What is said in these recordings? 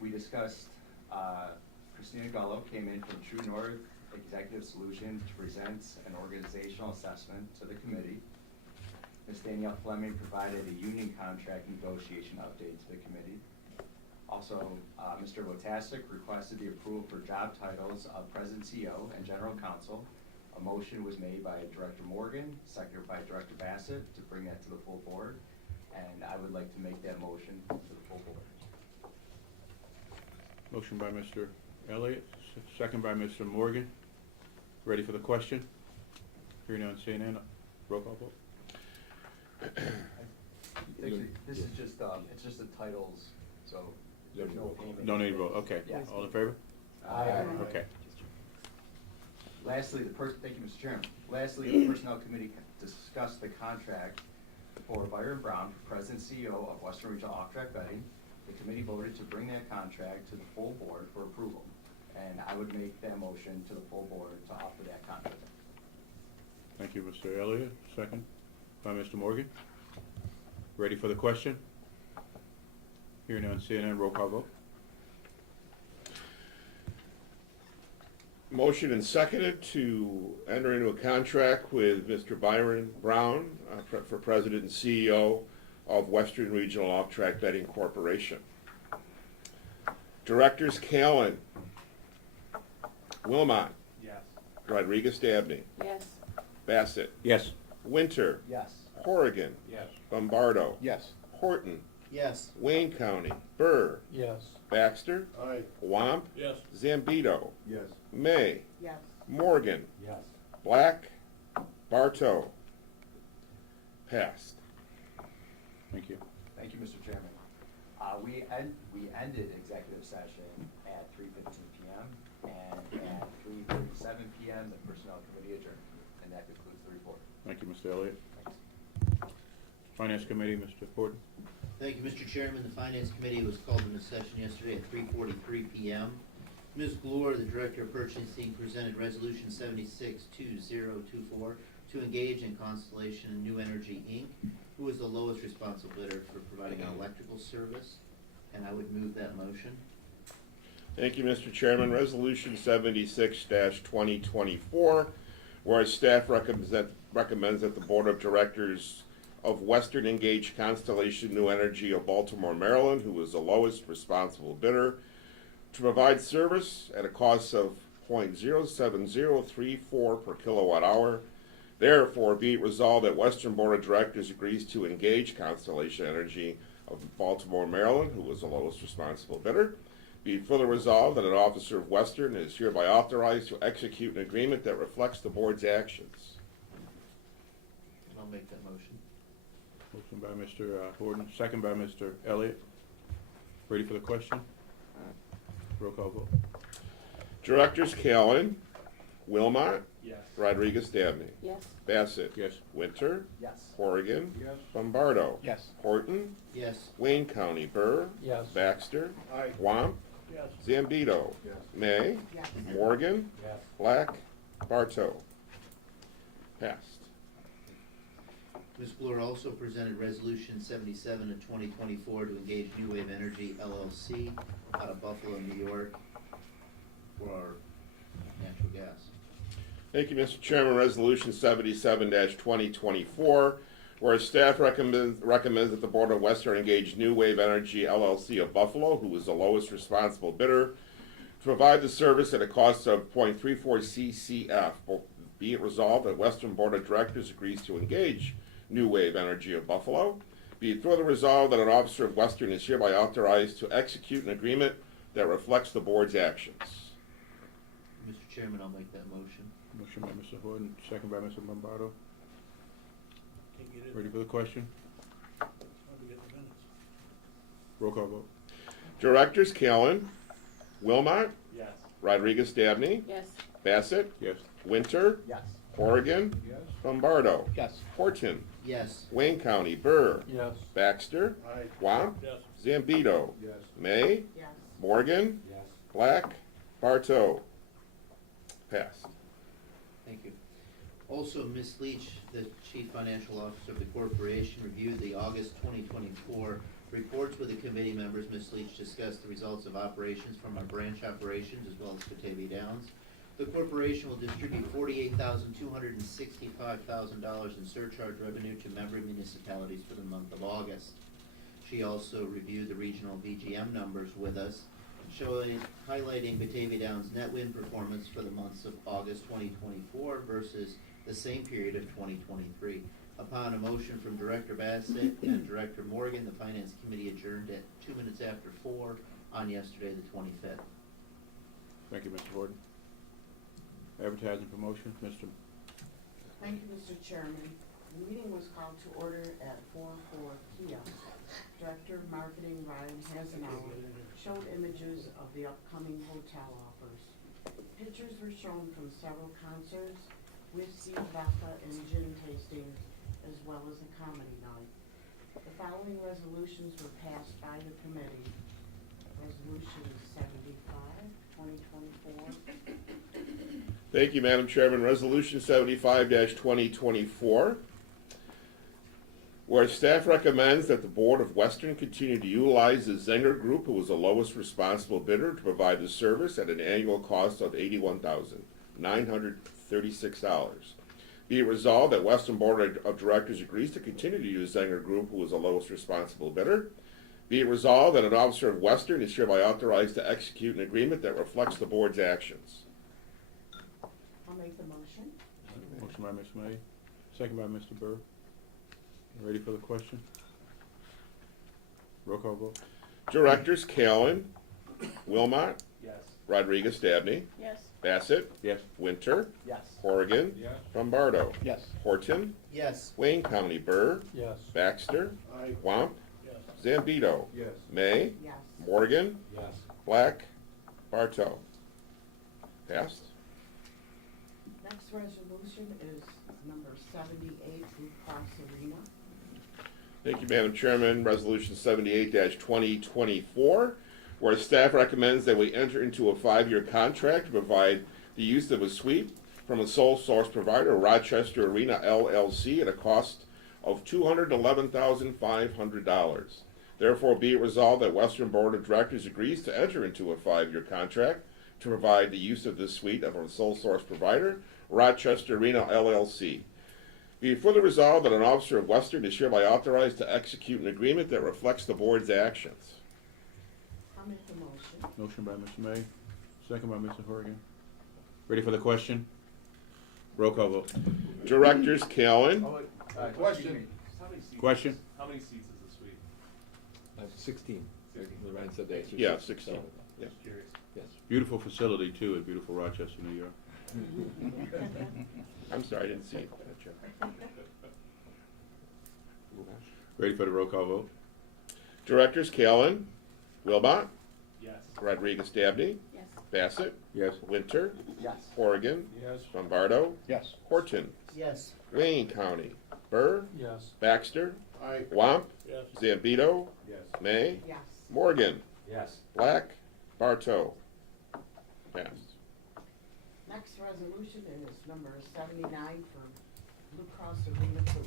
we discussed, Christina Gullo came in from True North Executive Solutions to present an organizational assessment to the committee. Ms. Danielle Fleming provided a union contract negotiation update to the committee. Also, Mr. Wojtasek requested the approval for job titles of President CEO and General Counsel. A motion was made by Director Morgan, seconded by Director Bassett to bring that to the full board. And I would like to make that motion to the full board. Motion by Mr. Elliott, second by Mr. Morgan. Ready for the question? Hearing none, seeing none. Roll call vote. Actually, this is just, it's just the titles, so there's no payment. No need to vote, okay. Yes. All in favor? Aye. Okay. Lastly, thank you, Mr. Chairman. Lastly, the Personnel Committee discussed the contract for Byron Brown, President CEO of Western Regional Off-Track Betting. The committee voted to bring that contract to the full board for approval. And I would make that motion to the full board to offer that contract. Thank you, Mr. Elliott. Second by Mr. Morgan. Ready for the question? Hearing none, seeing none. Roll call vote. Motion and seconded to enter into a contract with Mr. Byron Brown for President and CEO of Western Regional Off-Track Betting Corporation. Directors Callen, Wilmot, Yes. Rodriguez Dabney, Yes. Bassett, Yes. Winter, Yes. Horrigan, Yes. Bombardo, Yes. Horton, Yes. Wayne County, Burr, Yes. Baxter, Aye. Wamp, Yes. Zambito, Yes. May, Yes. Morgan, Yes. Black, Bartow. Passed. Thank you. Thank you, Mr. Chairman. We ended executive session at 3:15 p.m. and at 3:37 p.m. the Personnel Committee adjourned. And that concludes the report. Thank you, Mr. Elliott. Thanks. Finance Committee, Mr. Horton. Thank you, Mr. Chairman. The Finance Committee was called into session yesterday at 3:43 p.m. Ms. Glore, the Director of Purchasing, presented Resolution 76-2024 to engage in Constellation New Energy, Inc., who is the lowest responsible bidder for providing an electrical service, and I would move that motion. Thank you, Mr. Chairman. Resolution 76-2024, whereas staff recommends that the Board of Directors of Western engage Constellation New Energy of Baltimore, Maryland, who is the lowest responsible bidder, to provide service at a cost of .07034 per kilowatt hour. Therefore, be it resolved that Western Board of Directors agrees to engage Constellation Energy of Baltimore, Maryland, who was the lowest responsible bidder. Be it further resolved that an officer of Western is hereby authorized to execute an agreement that reflects the board's actions. And I'll make that motion. Motion by Mr. Horton, second by Mr. Elliott. Ready for the question? Roll call vote. Directors Callen, Wilmot, Yes. Rodriguez Dabney, Yes. Bassett, Yes. Winter, Yes. Horrigan, Yes. Bombardo, Yes. Horton, Yes. Wayne County, Burr, Yes. Baxter, Aye. Wamp, Yes. Zambito, Yes. May, Yes. Morgan, Yes. Black, Bartow. Passed. Ms. Glore also presented Resolution 77-2024 to engage New Wave Energy LLC out of Buffalo, New York for our natural gas. Thank you, Mr. Chairman. Resolution 77-2024, whereas staff recommends that the Board of Western engage New Wave Energy LLC of Buffalo, who is the lowest responsible bidder, to provide the service at a cost of .34 CCF. Be it resolved that Western Board of Directors agrees to engage New Wave Energy of Buffalo. Be it further resolved that an officer of Western is hereby authorized to execute an agreement that reflects the board's actions. Mr. Chairman, I'll make that motion. Motion by Mr. Horton, second by Mr. Bombardo. Ready for the question? Roll call vote. Directors Callen, Wilmot, Yes. Rodriguez Dabney, Yes. Bassett, Yes. Winter, Yes. Horrigan, Yes. Bombardo, Yes. Horton, Yes. Wayne County, Burr, Yes. Baxter, Aye. Wamp, Yes. Zambito, Yes. May, Yes. Morgan, Yes. Black, Bartow. Passed. Thank you. Also, Ms. Leach, the Chief Financial Officer of the corporation, reviewed the August 2024 Reports with the committee members. Ms. Leach discussed the results of operations from our branch operations as well as Batavia Downs. The corporation will distribute $48,265,000 in surcharge revenue to member municipalities for the month of August. She also reviewed the regional VGM numbers with us, highlighting Batavia Downs' net wind performance for the months of August 2024 versus the same period of 2023. Upon a motion from Director Bassett and Director Morgan, the Finance Committee adjourned at 2 minutes after 4 on yesterday, the 25th. Thank you, Mr. Horton. Advertising promotion, Mr. Thank you, Mr. Chairman. The meeting was called to order at 4:04 p.m. Director of Marketing Ryan Hasenauer showed images of the upcoming hotel offers. Pictures were shown from several concerts, whiskey, vodka, and gin tastings, as well as a comedy night. The following resolutions were passed by the committee. Resolution 75, 2024. Thank you, Madam Chairman. Resolution 75-2024. Where staff recommends that the Board of Western continue to utilize the Zenger Group, who was the lowest responsible bidder, to provide the service at an annual cost of $81,936. Be it resolved that Western Board of Directors agrees to continue to use Zenger Group, who was the lowest responsible bidder. Be it resolved that an officer of Western is hereby authorized to execute an agreement that reflects the Board's actions. I'll make the motion. Motion by Ms. May, second by Mr. Burr. Ready for the question? Roll call vote. Directors Callen, Wilmot, Yes. Rodriguez, Dabney, Yes. Bassett, Yes. Winter, Yes. Horrigan, Yes. Lombardo, Yes. Horton, Yes. Wayne County, Burr, Yes. Baxter, Aye. Wamp, Yes. Zambito, Yes. May, Yes. Morgan, Yes. Black, Bartow. Passed. Next resolution is number 78, Blue Cross Arena. Thank you, Madam Chairman. Resolution 78-2024, where staff recommends that we enter into a 5-year contract to provide the use of a suite from a sole source provider, Rochester Arena LLC, at a cost of $211,500. Therefore, be it resolved that Western Board of Directors agrees to enter into a 5-year contract to provide the use of this suite of a sole source provider, Rochester Arena LLC. Be it further resolved that an officer of Western is hereby authorized to execute an agreement that reflects the Board's actions. I'll make the motion. Motion by Mr. May, second by Mr. Horrigan. Ready for the question? Roll call vote. Directors Callen, Question. Question? How many seats is the suite? 16. Ryan said that. Yeah, 16. So, Yeah. Just curious. yes. Beautiful facility too at beautiful Rochester, New York. I'm sorry, I didn't see it. Ready for the roll call vote? Directors Callen, Wilmot, Yes. Rodriguez Dabney, Yes. Bassett, Yes. Winter, Yes. Horrigan, Yes. Lombardo, Yes. Horton, Yes. Wayne County, Burr, Yes. Baxter, Aye. Wamp, Yes. Zambito, Yes. May, Yes. Morgan, Yes. Black, Bartow. Passed. Next resolution is number 79 for Blue Cross Arena Food.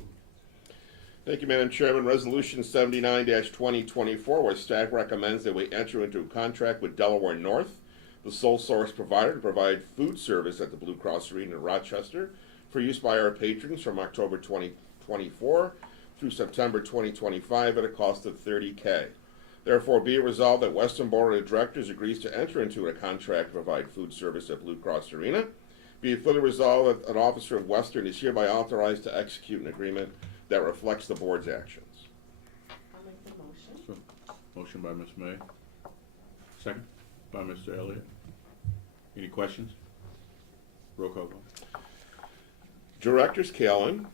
Thank you, Madam Chairman. Resolution 79-2024, where staff recommends that we enter into a contract with Delaware North, the sole source provider, to provide food service at the Blue Cross Arena in Rochester for use by our patrons from October 2024 through September 2025 at a cost of $30,000. Therefore, be it resolved that Western Board of Directors agrees to enter into a contract to provide food service at Blue Cross Arena. Be it further resolved that an officer of Western is hereby authorized to execute an agreement that reflects the Board's actions. I'll make the motion. So, motion by Ms. May, second by Mr. Elliott. Any questions? Roll call vote. Directors Callen,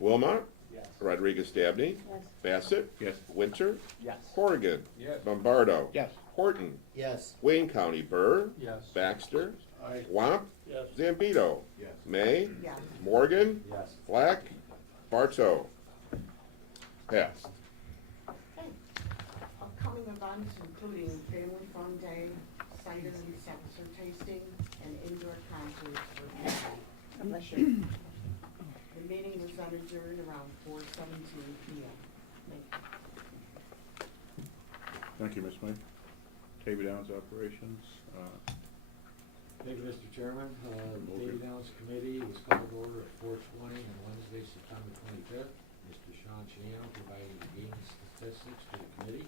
Wilmot, Yes. Rodriguez Dabney, Yes. Bassett, Yes. Winter, Yes. Horrigan, Yes. Lombardo, Yes. Horton, Yes. Wayne County, Burr, Yes. Baxter, Aye. Wamp, Yes. Zambito, Yes. May, Yes. Morgan, Yes. Black, Bartow. Passed. Okay. Upcoming events including Family Fun Day, cider and seltzer tasting, and indoor concerts for people. The meeting was then adjourned around 4:17 p.m. Thank you. Thank you, Ms. Smith. Table Downs Operations, Thank you, Mr. Chairman. The Morgan. Davy Downs Committee was called to order at 4:20 on Wednesday, September 25th. Mr. Sean Chiano provided the gaming statistics to the committee.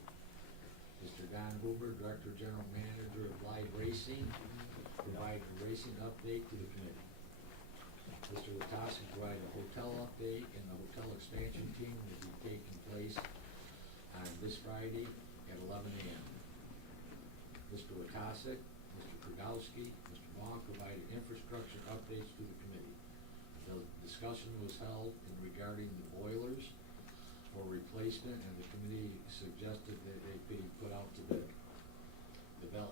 Mr. Don Huber, Director General Manager of Live Racing, provided a racing update to the committee. Mr. Witowski provided a hotel update, and the hotel expansion team will be taking place on this Friday at 11 a.m. Mr. Witowski, Mr. Krugowski, Mr. Vaughn provided infrastructure updates to the committee. The discussion was held in regarding the boilers for replacement, and the committee suggested that they be put out to bid. The bell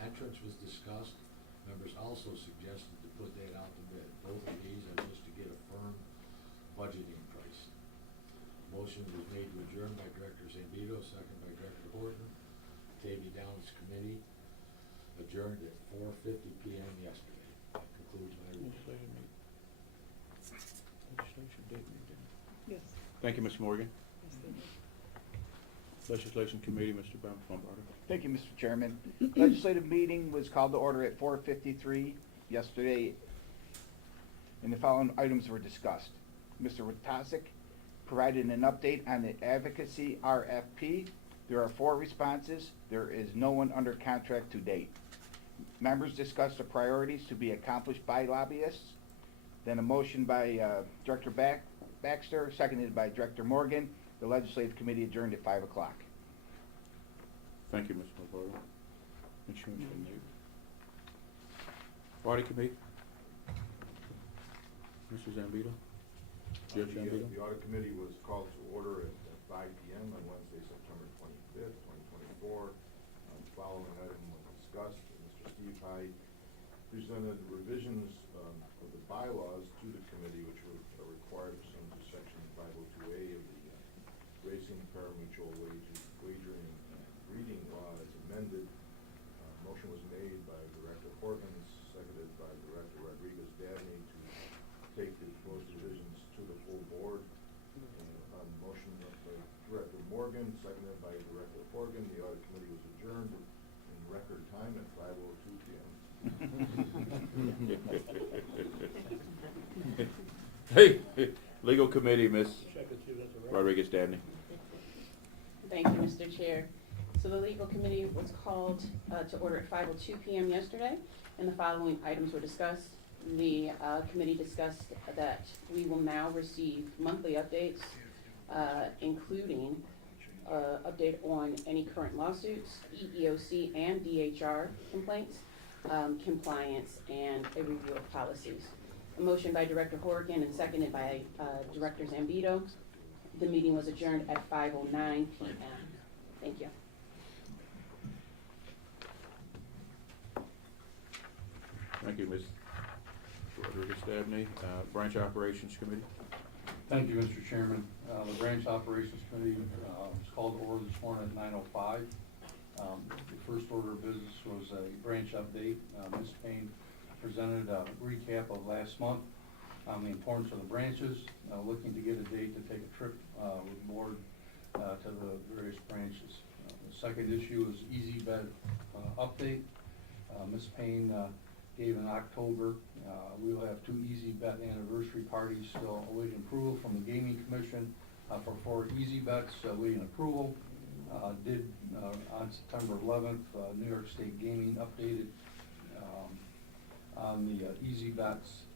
entrance was discussed. Members also suggested to put that out to bid. Both of these are just to get a firm budgeting price. Motion was made to adjourn by Director Zambito, second by Director Horton. Davy Downs Committee adjourned at 4:50 p.m. yesterday. That concludes my report. legislation date meeting. Yes. Thank you, Mr. Morgan. Yes, they did. Legislation Committee, Mr. Baumgartner. Thank you, Mr. Chairman. Legislative meeting was called to order at 4:53 yesterday, and the following items were discussed. Mr. Witowski provided an update on the advocacy RFP. There are 4 responses. There is no one under contract to date. Members discussed the priorities to be accomplished by lobbyists. Then a motion by Director Baxter, seconded by Director Morgan. The Legislative Committee adjourned at 5 o'clock. Thank you, Mr. McCoy. Insurance Committee. Audit Committee. Mr. Zambito. Judge Zambito. The audit committee was called to order at 5 p.m. on Wednesday, September 25th, 2024. Following item was discussed. Mr. Steve Hyde presented revisions of the bylaws to the committee, which are required pursuant to Section 502A of the Racing Pari-Mutuel Wagering and Breeding Law as amended. Motion was made by Director Horton, seconded by Director Rodriguez-Dabney to take the proposed revisions to the full board. On motion by Director Morgan, seconded by Director Horgan, the audit committee was adjourned in record time at 5:02 p.m. Hey, Legal Committee, Ms. Rodriguez-Dabney. Thank you, Mr. Chair. So the legal committee was called to order at 5:02 p.m. yesterday, and the following items were discussed. The committee discussed that we will now receive monthly updates, including update on any current lawsuits, EEOC and DHR complaints, compliance, and a review of policies. A motion by Director Horgan and seconded by Director Zambito. The meeting was adjourned at 5:09 p.m. Thank you. Thank you, Ms. Rodriguez-Dabney. Branch Operations Committee. Thank you, Mr. Chairman. The Branch Operations Committee was called to order this morning at 9:05. The first order of business was a branch update. Ms. Payne presented a recap of last month on the importance of the branches, looking to get a date to take a trip with the board to the various branches. The second issue is Easy Bet update. Ms. Payne gave in October. We will have 2 Easy Bet anniversary parties still awaiting approval from the Gaming Commission for 4 Easy Bets awaiting approval. On September 11th, New York State Gaming updated on the Easy Bets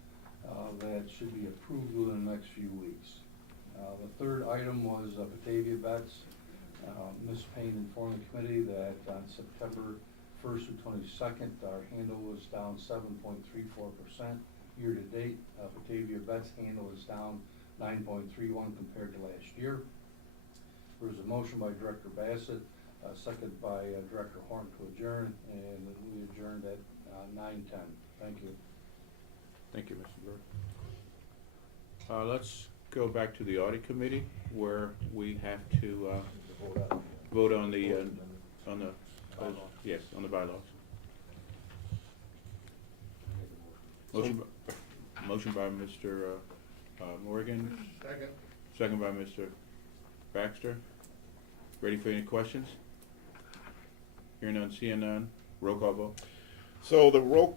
that should be approved within the next few weeks. The third item was Batavia Bets. Ms. Payne informed the committee that on September 1st through 22nd, our handle was down 7.34% year to date. Batavia Bets handle is down 9.31 compared to last year. There was a motion by Director Bassett, seconded by Director Horn to adjourn, and we adjourned at 9:10. Thank you. Thank you, Mr. Burke. Let's go back to the Audit Committee, where we have to vote on the yes, on the bylaws. Motion by Mr. Morgan. Second by Mr. Baxter. Ready for any questions? Hearing none, seeing none, roll call vote. So the roll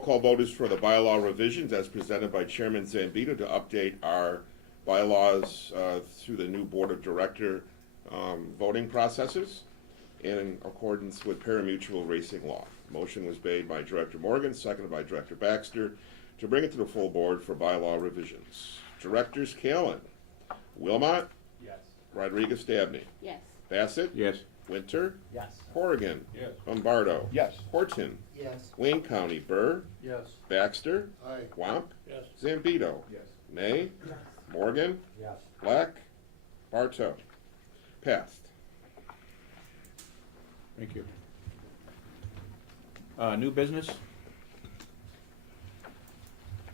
call vote is for the bylaw revisions as presented by Chairman Zambito to update our bylaws through the new Board of Director voting processes in accordance with parimutuel racing law. Motion was made by Director Morgan, seconded by Director Baxter, to bring it to the full board for bylaw revisions. Directors Callen, Wilmot, Yes. Rodriguez Dabney, Yes. Bassett, Yes. Winter, Yes. Corrigan, Yes. Lombardo, Yes. Horton, Yes. Wayne County, Burr, Yes. Baxter, Aye. Wamp, Yes. Zambito, Yes. Nay, Morgan, Yes. Black, Bartow. Passed. Thank you. New business?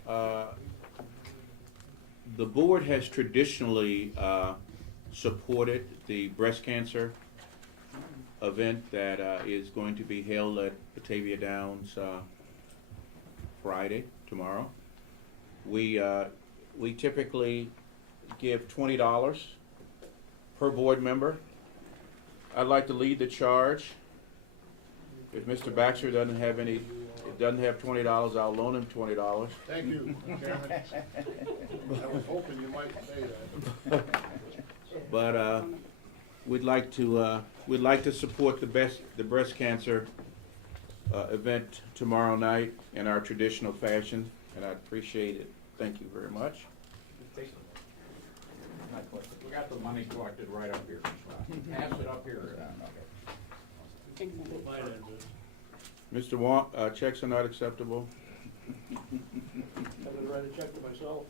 The board has traditionally supported the breast cancer event that is going to be held at Batavia Downs Friday, tomorrow. We typically give $20 per board member. I'd like to lead the charge. If Mr. Baxter doesn't have $20, I'll loan him $20. Thank you, Chairman. I was hoping you might say that. But we'd like to support the breast cancer event tomorrow night in our traditional fashion, and I'd appreciate it. Thank you very much. We got the money collected right up here. Pass it up here. Mr. Wong, checks are not acceptable. I'm gonna write a check to myself.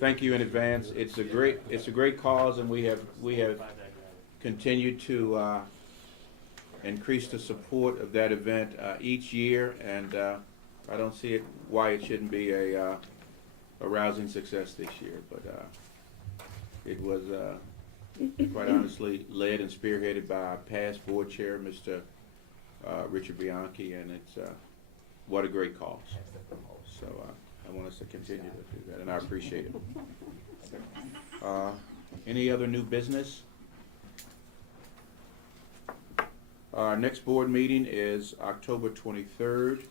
Thank you in advance. It's a great cause, and we have continued to increase the support of that event each year, and I don't see why it shouldn't be a rousing success this year. But it was quite honestly led and spearheaded by our past board chair, Mr. Richard Bianchi, and it's what a great cause. So I want us to continue to do that, and I appreciate it. Any other new business? Our next board meeting is October 23rd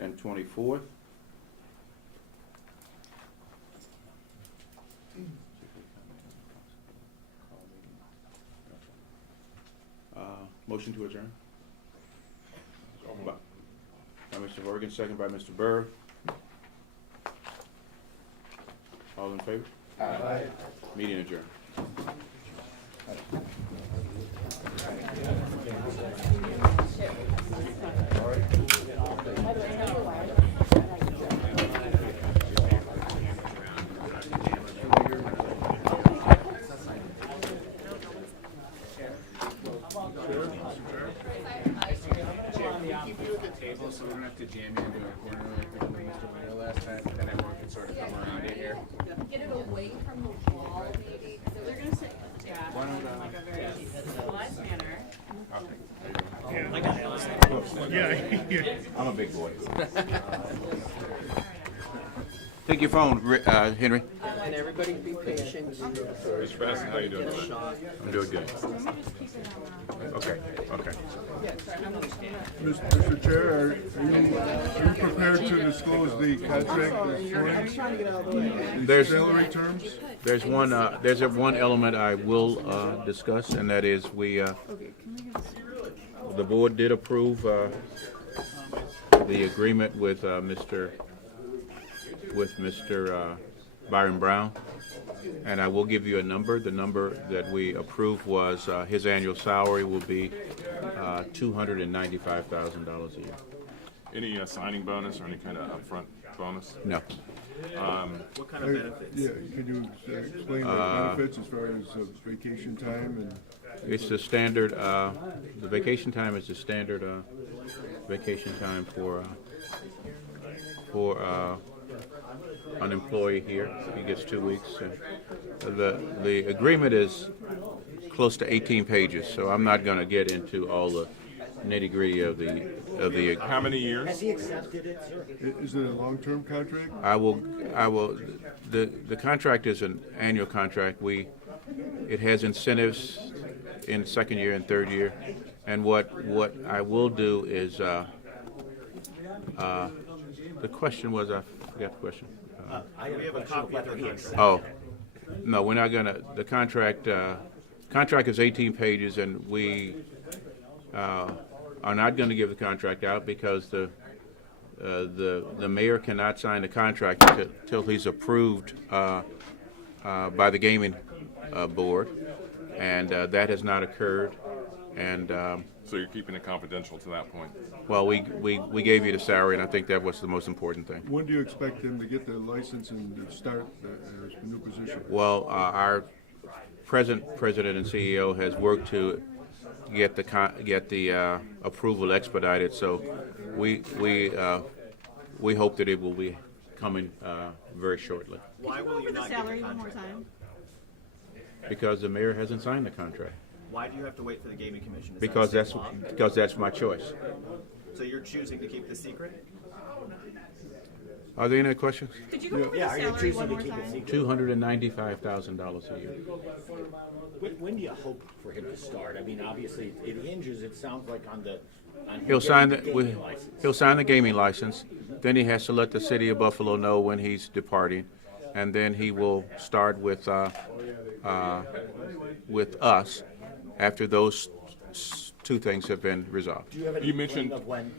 and 24th. Motion to adjourn? By Mr. Morgan, second by Mr. Burr. All in favor? Aye. Meeting adjourned. So we don't have to jam you into a corner like we did with Mr. Whale last time, then everyone can sort of come around it here. Get it away from the wall, maybe. So they're gonna sit in like a very civilized manner. I'm a big boy. Take your phone, Henry. And everybody be patient. Mr. Bassett, how you doing? I'm doing good. Okay, okay. Mr. Chair, are you prepared to disclose the contract this morning? There's Salary terms? There's one element I will discuss, and that is the board did approve the agreement with Mr. Byron Brown, and I will give you a number. The number that we approved was his annual salary will be $295,000 a year. Any signing bonus or any kind of upfront bonus? No. What kind of benefits? Yeah, can you explain the benefits as far as vacation time and? It's the standard, the vacation time is the standard vacation time for an employee here. He gets 2 weeks. The agreement is close to 18 pages, so I'm not going to get into all the nitty-gritty of the. How many years? Has he accepted it, sir? Is it a long-term contract? I will. The contract is an annual contract. It has incentives in second year and third year. And what I will do is, the question was, I forgot the question. We have a copy of the contract. Oh, no, we're not gonna, the contract is 18 pages, and we are not gonna give the contract out because the mayor cannot sign the contract until he's approved by the gaming board, and that has not occurred. And So you're keeping it confidential to that point? well, we gave you the salary, and I think that was the most important thing. When do you expect them to get the license and to start the new position? Well, our present president and CEO has worked to get the approval expedited. So we hope that it will be coming very shortly. Why will you not get the salary one more time? Because the mayor hasn't signed the contract. Why do you have to wait for the gaming commission? Is Because that a state because that's my choice. law? So you're choosing to keep the secret? Are there any questions? Could you go over the salary one more time? $295,000 a year. When do you hope for him to start? I mean, obviously, it hinges, it sounds like, on him He'll sign getting the gaming license. he'll sign the gaming license. Then he has to let the city of Buffalo know when he's departing, and then he will start with us after those two things have been resolved. Do you have an You inkling mentioned- of when?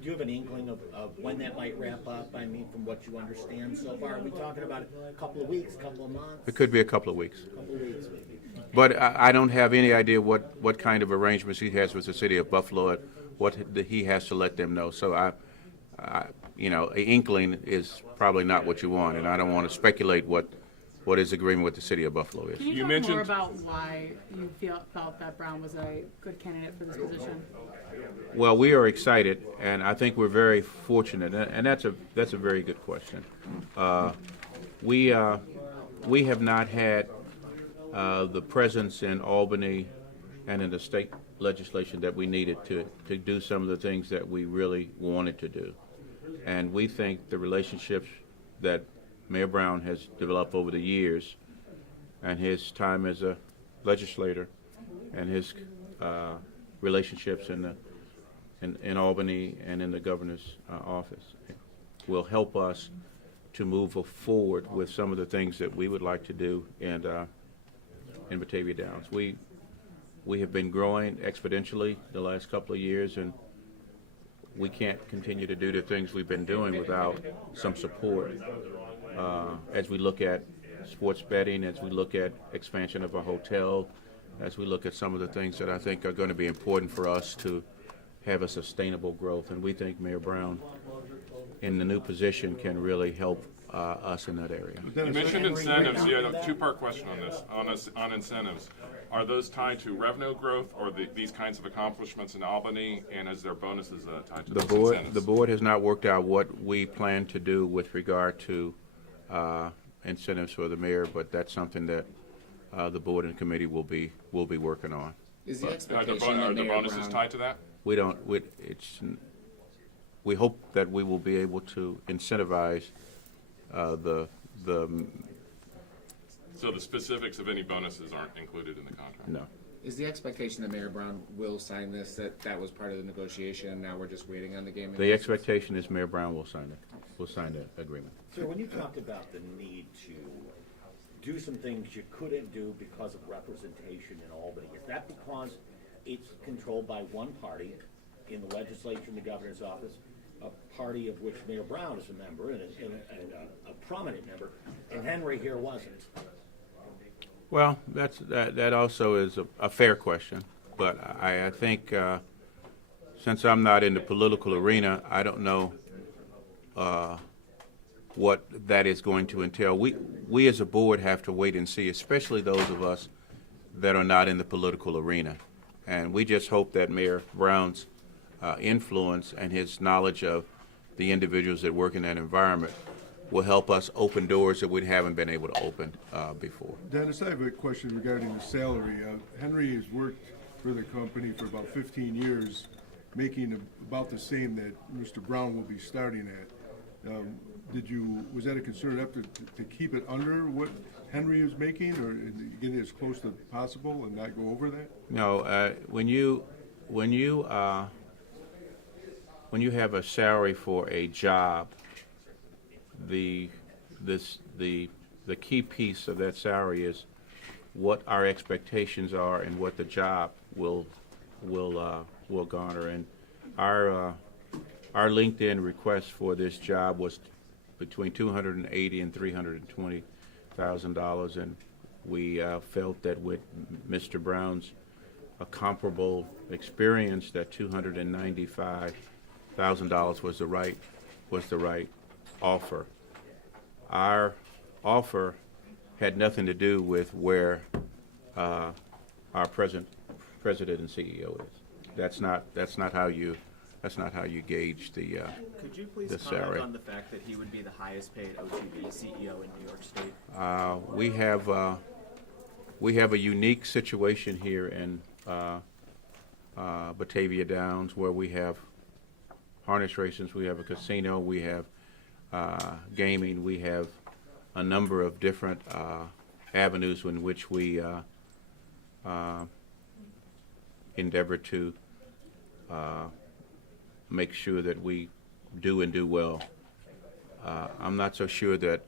Do you have an inkling of when that might wrap up? I mean, from what you understand so far, are we talking about a couple of weeks, couple of months? It could be a couple of weeks. Couple of weeks, maybe. But I don't have any idea what kind of arrangements he has with the city of Buffalo, and what he has to let them know. So an inkling is probably not what you want, and I don't want to speculate what his agreement with the city of Buffalo is. Can you You talk mentioned- more about why you felt that Brown was a good candidate for this position? Well, we are excited, and I think we're very fortunate, and that's a very good question. We have not had the presence in Albany and in the state legislation that we needed to do some of the things that we really wanted to do. And we think the relationships that Mayor Brown has developed over the years, and his time as a legislator, and his relationships in Albany and in the governor's office, will help us to move forward with some of the things that we would like to do in Batavia Downs. We have been growing exponentially the last couple of years, and we can't continue to do the things we've been doing without some support. As we look at sports betting, as we look at expansion of our hotel, as we look at some of the things that I think are going to be important for us to have a sustainable growth. And we think Mayor Brown, in the new position, can really help us in that area. You mentioned incentives. You had a two-part question on this, on incentives. Are those tied to revenue growth or these kinds of accomplishments in Albany, and is there bonuses tied to those incentives? The board has not worked out what we plan to do with regard to incentives for the mayor, but that's something that the board and committee will be working on. Is the Are expectation that the Mayor bonuses Brown? tied to that? We hope that we will be able to incentivize the So the specifics of any bonuses aren't included in the contract? no. Is the expectation that Mayor Brown will sign this, that was part of the negotiation, and now we're just waiting on the gaming? The license? expectation is Mayor Brown will sign the agreement. Sir, when you talked about the need to do some things you couldn't do because of representation in Albany, is that because it's controlled by one party in the legislature and the governor's office, a party of which Mayor Brown is a member and a prominent member, and Henry here wasn't? Well, that also is a fair question, but I think since I'm not in the political arena, I don't know what that is going to entail. We as a board have to wait and see, especially those of us that are not in the political arena. And we just hope that Mayor Brown's influence and his knowledge of the individuals that work in that environment will help us open doors that we haven't been able to open before. Dennis, I have a question regarding the salary. Henry has worked for the company for about 15 years, making about the same that Mr. Brown will be starting at. Was that a concern effort to keep it under what Henry is making, or getting as close as possible and not go over that? No, when you have a salary for a job, the key piece of that salary is what our expectations are and what the job will garner. And our LinkedIn request for this job was between $280,000 and $320,000, and we felt that with Mr. Brown's comparable experience, that $295,000 was the right offer. Our offer had nothing to do with where our president and CEO is. That's not how you gauge the Could you please the comment salary. on the fact that he would be the highest paid OTB CEO in New York State? We have a unique situation here in Batavia Downs, where we have harness races, we have a casino, we have gaming, we have a number of different avenues in which we endeavor to make sure that we do well. I'm not so sure that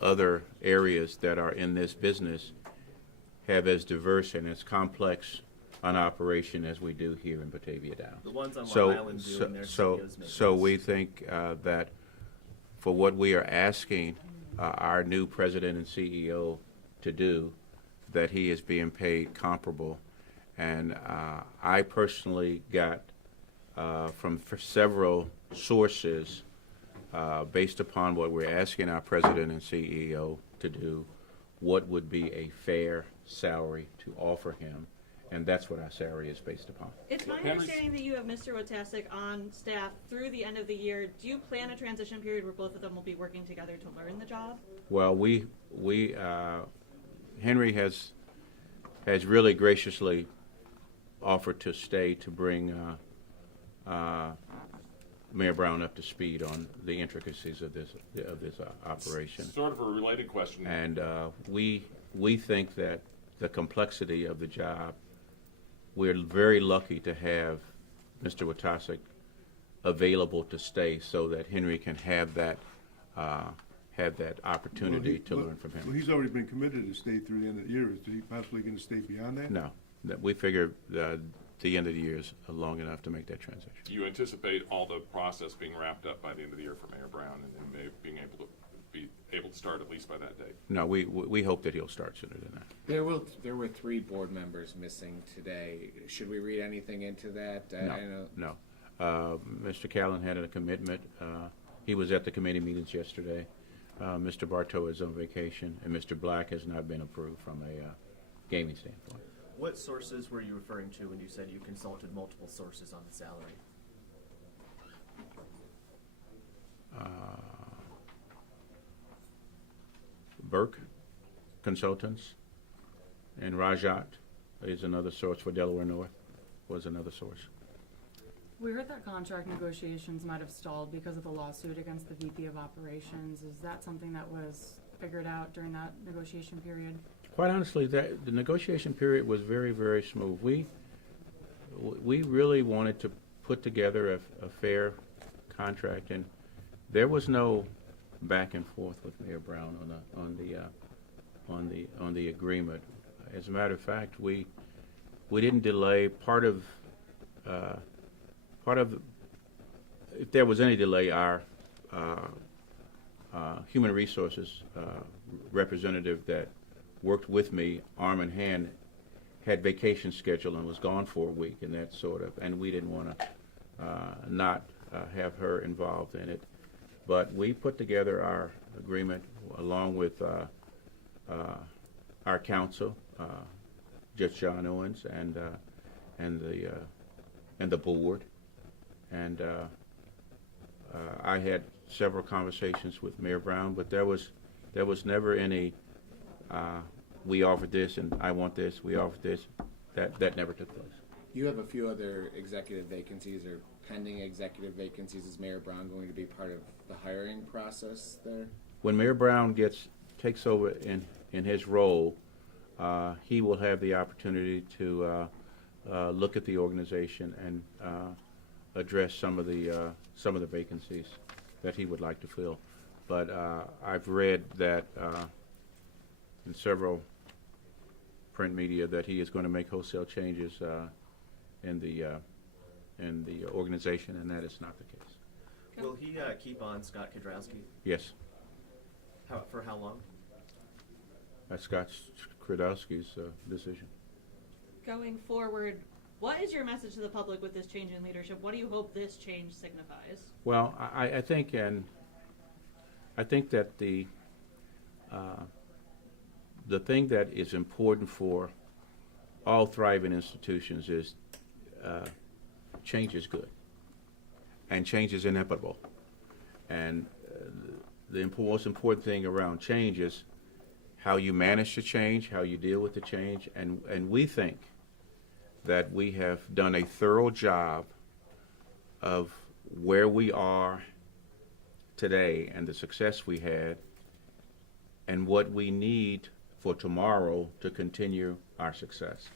other areas that are in this business have as diverse and as complex an operation as we do here in Batavia Downs. The ones on Long Island do, and their CEOs make so less. we think that for what we are asking our new president and CEO to do, that he is being paid comparable. And I personally got from several sources, based upon what we're asking our president and CEO to do, what would be a fair salary to offer him, and that's what our salary is based upon. It's my understanding that you have Mr. Wojtasek on staff through the end of the year. Do you plan a transition period where both of them will be working together to learn the job? Well, Henry has really graciously offered to stay to bring Mayor Brown up to speed on the intricacies of this operation. Sort of a related question. And we think that the complexity of the job, we're very lucky to have Mr. Wojtasek available to stay so that Henry can have that opportunity to learn from him. Well, he's already been committed to stay through the end of the year. Is he possibly going to stay beyond that? No, we figure the end of the year is long enough to make that transition. Do you anticipate all the process being wrapped up by the end of the year for Mayor Brown, and being able to start at least by that date? No, we hope that he'll start sooner than that. There were 3 board members missing today. Should we read anything into that? No. Mr. Callen had a commitment. He was at the committee meetings yesterday. Mr. Bartow is on vacation, and Mr. Black has not been approved from a gaming standpoint. What sources were you referring to when you said you consulted multiple sources on the salary? Burke Consultants, and Rajat is another source for Delaware North, was another source. We heard that contract negotiations might have stalled because of the lawsuit against the VP of Operations. Is that something that was figured out during that negotiation period? Quite honestly, the negotiation period was very, very smooth. We really wanted to put together a fair contract, and there was no back and forth with Mayor Brown on the agreement. As a matter of fact, we didn't delay. Part of if there was any delay, our human resources representative that worked with me arm in hand had vacation schedule and was gone for a week, and that sort of, and we didn't want to not have her involved in it. But we put together our agreement along with our counsel, Judge John Owens, and the board, and I had several conversations with Mayor Brown, but there was never any we offered this and I want this, we offered this. That never took place. You have a few other executive vacancies or pending executive vacancies. Is Mayor Brown going to be part of the hiring process there? When Mayor Brown takes over in his role, he will have the opportunity to look at the organization and address some of the vacancies that he would like to fill. But I've read that in several print media that he is going to make wholesale changes in the organization, and that is not the case. Will he keep on Scott Kudrowski? Yes, For how long? that's Scott Kudrowski's decision. Going forward, what is your message to the public with this change in leadership? What do you hope this change signifies? Well, I think that the thing that is important for all thriving institutions is change is good, and change is inevitable. And the most important thing around change is how you manage the change, how you deal with the change, and we think that we have done a thorough job of where we are today and the success we had and what we need for tomorrow to continue our success.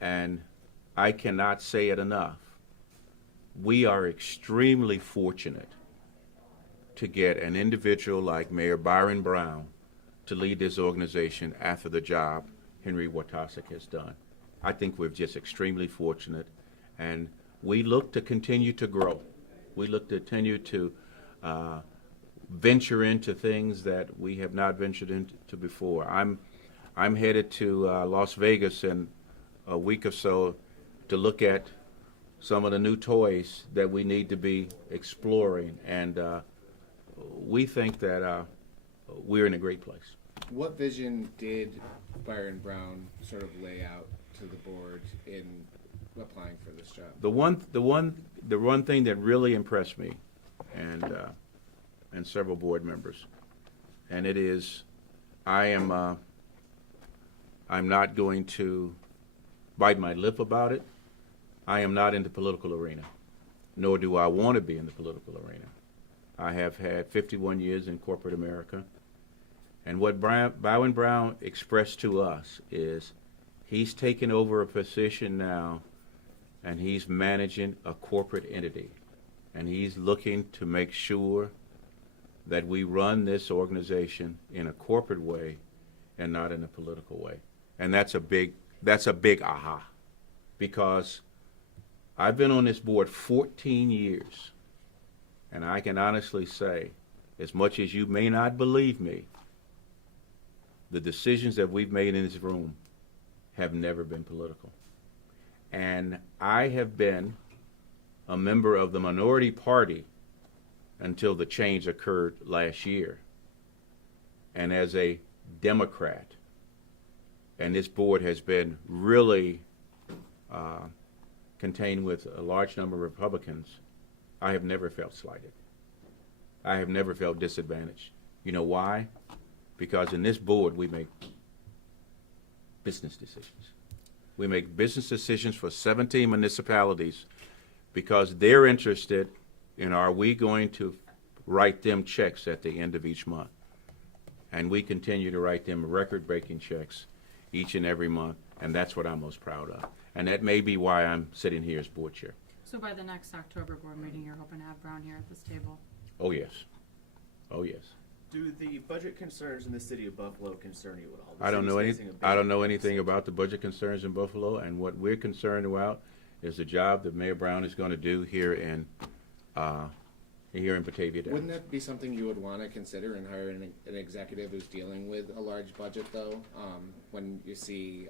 And I cannot say it enough. We are extremely fortunate to get an individual like Mayor Byron Brown to lead this organization after the job Henry Watasek has done. I think we're just extremely fortunate, and we look to continue to grow. We look to continue to venture into things that we have not ventured into before. I'm headed to Las Vegas in a week or so to look at some of the new toys that we need to be exploring, and we think that we're in a great place. What vision did Byron Brown sort of lay out to the board in applying for this job? The one thing that really impressed me, and several board members, and it is, I'm not going to bite my lip about it. I am not in the political arena, nor do I want to be in the political arena. I have had 51 years in corporate America, and what Byron Brown expressed to us is he's taken over a position now, and he's managing a corporate entity, and he's looking to make sure that we run this organization in a corporate way and not in a political way. And that's a big aha, because I've been on this board 14 years, and I can honestly say, as much as you may not believe me, the decisions that we've made in this room have never been political. And I have been a member of the minority party until the change occurred last year. And as a Democrat, and this board has been really contained with a large number of Republicans, I have never felt slighted. I have never felt disadvantaged. You know why? Because in this board we make business decisions. We make business decisions for 17 municipalities because they're interested in, are we going to write them checks at the end of each month? And we continue to write them record-breaking checks each and every month, and that's what I'm most proud of. And that may be why I'm sitting here as board chair. So by the next October board meeting, you're hoping to have Brown here at this table? Oh, yes. Oh, yes. Do the budget concerns in the city of Buffalo concern you at all? The I don't city's know facing a I big don't know anything deficit. about the budget concerns in Buffalo, and what we're concerned about is the job that Mayor Brown is going to do here in Batavia. Wouldn't that be something you would want to consider in hiring an executive who's dealing with a large budget, though? When you see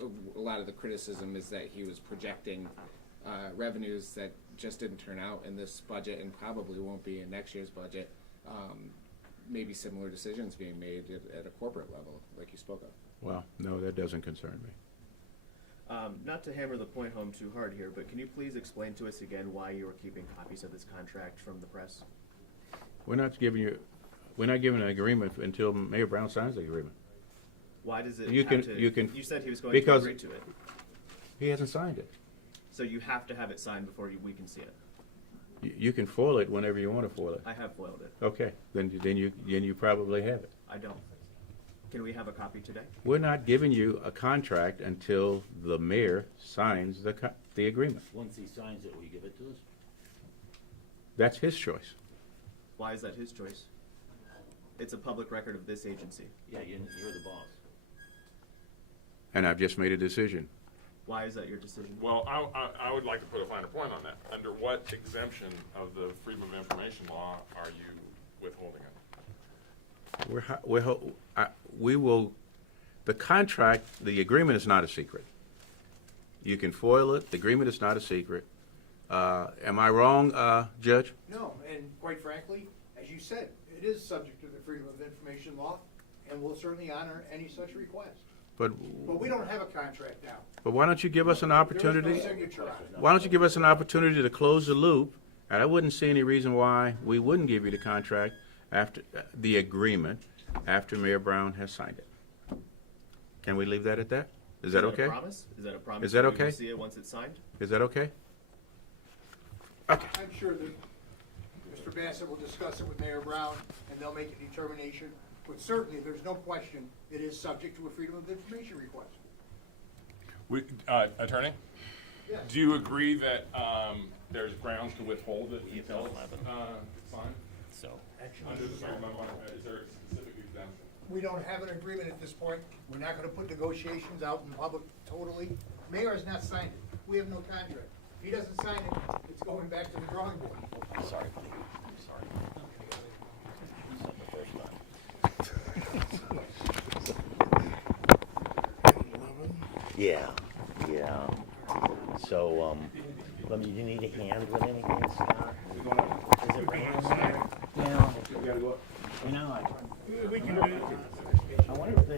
a lot of the criticism is that he was projecting revenues that just didn't turn out in this budget and probably won't be in next year's budget. Maybe similar decisions being made at a corporate level, like you spoke of. Well, no, that doesn't concern me. Not to hammer the point home too hard here, but can you please explain to us again why you are keeping copies of this contract from the press? We're not giving an agreement until Mayor Brown signs the agreement. Why does it You have can- to, you can- you said he was going because- to agree to it. He hasn't signed it. So you have to have it signed before we can see it. You can foil it whenever you want to foil it. I have foiled it. Okay, then you probably have it. I don't. Can we have a copy today? We're not giving you a contract until the mayor signs the agreement. Once he signs it, will you give it to us? That's his choice. Why is that his choice? It's a public record of this agency. Yeah, you're the boss. And I've just made a decision. Why is that your decision? Well, I would like to put a finer point on that. Under what exemption of the Freedom of Information Law are you withholding it? We will, the contract, the agreement is not a secret. You can foil it, the agreement is not a secret. Am I wrong, Judge? No, and quite frankly, as you said, it is subject to the Freedom of Information Law, and we'll certainly honor any such request. But we don't have a contract now. But why don't you give us an opportunity? There is no signature on it. Why don't you give us an opportunity to close the loop? And I wouldn't see any reason why we wouldn't give you the contract after the agreement, after Mayor Brown has signed it. Can we leave that at that? Is that okay? A promise? Is that a promise? Is that We okay? will see it once it's signed? Is that okay? Okay. I'm sure that Mr. Bassett will discuss it with Mayor Brown, and they'll make a determination. But certainly, there's no question it is subject to a Freedom of Information request. Attorney? Yes. Do you agree that there's grounds to withhold it until it's signed? So. Under the Freedom of, is there a specific exemption? We don't have an agreement at this point. We're not gonna put negotiations out in public totally. Mayor has not signed it. We have no contract. If he doesn't sign it, it's going back to the drawing board. Sorry, buddy. Sorry. Yeah, yeah. So, do you need a hand with anything, Scott? Is it raining outside? Yeah. You know, We can do I wonder if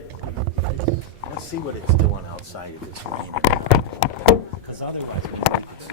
let's see what it's doing outside if it's raining. Because otherwise, we think it's